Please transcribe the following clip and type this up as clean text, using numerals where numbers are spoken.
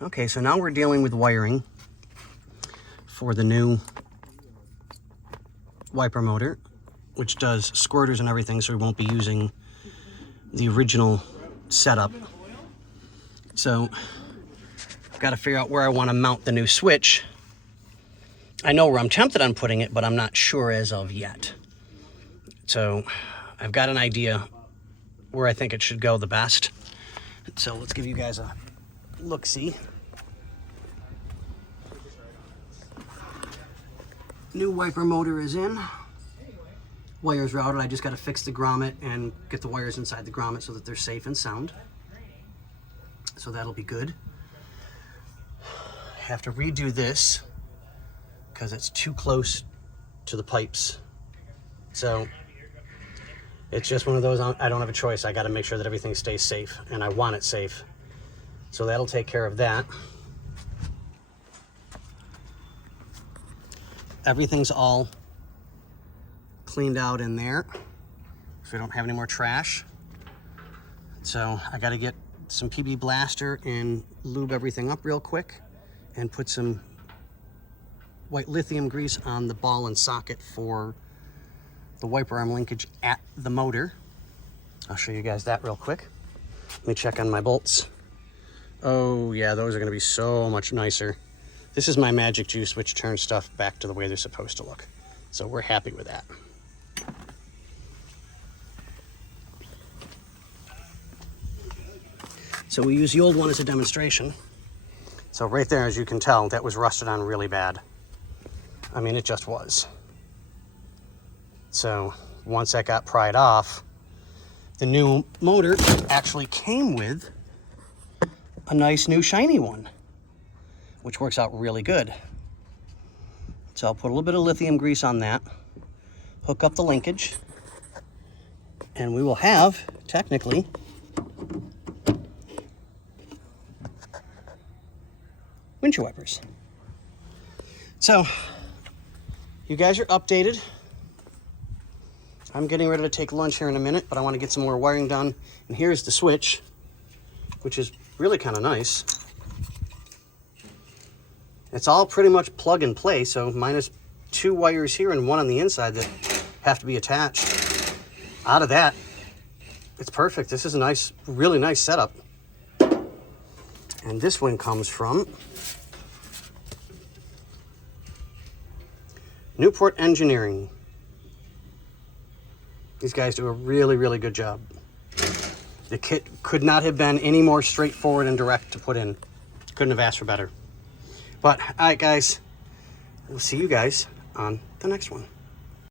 Okay, so now we're dealing with wiring for the new wiper motor, which does squirters and everything, so we won't be using the original setup. So I've got to figure out where I want to mount the new switch. I know where I'm tempted on putting it, but I'm not sure as of yet. So I've got an idea where I think it should go the best. So let's give you guys a look-see. New wiper motor is in. Wires routed. I just got to fix the grommet and get the wires inside the grommet so that they're safe and sound. So that'll be good. Have to redo this because it's too close to the pipes. So it's just one of those, I don't have a choice. I got to make sure that everything stays safe, and I want it safe. So that'll take care of that. Everything's all cleaned out in there, so we don't have any more trash. So I got to get some PB Blaster and lube everything up real quick and put some white lithium grease on the ball and socket for the wiper arm linkage at the motor. I'll show you guys that real quick. Let me check on my bolts. Oh yeah, those are going to be so much nicer. This is my magic juice, which turns stuff back to the way they're supposed to look. So we're happy with that. So we use the old one as a demonstration. So right there, as you can tell, that was rusted on really bad. I mean, it just was. So once that got pried off, the new motor actually came with a nice new shiny one, which works out really good. So I'll put a little bit of lithium grease on that, hook up the linkage, and we will have, technically, windshield wipers. So, you guys are updated. I'm getting ready to take lunch here in a minute, but I want to get some more wiring done. And here's the switch, which is really kind of nice. It's all pretty much plug and play, so minus 2 wires here and 1 on the inside that have to be attached. Out of that, it's perfect. This is a nice, really nice setup. And this one comes from Newport Engineering. These guys do a really, really good job. The kit could not have been any more straightforward and direct to put in. Couldn't have asked for better. But, all right, guys, we'll see you guys on the next one.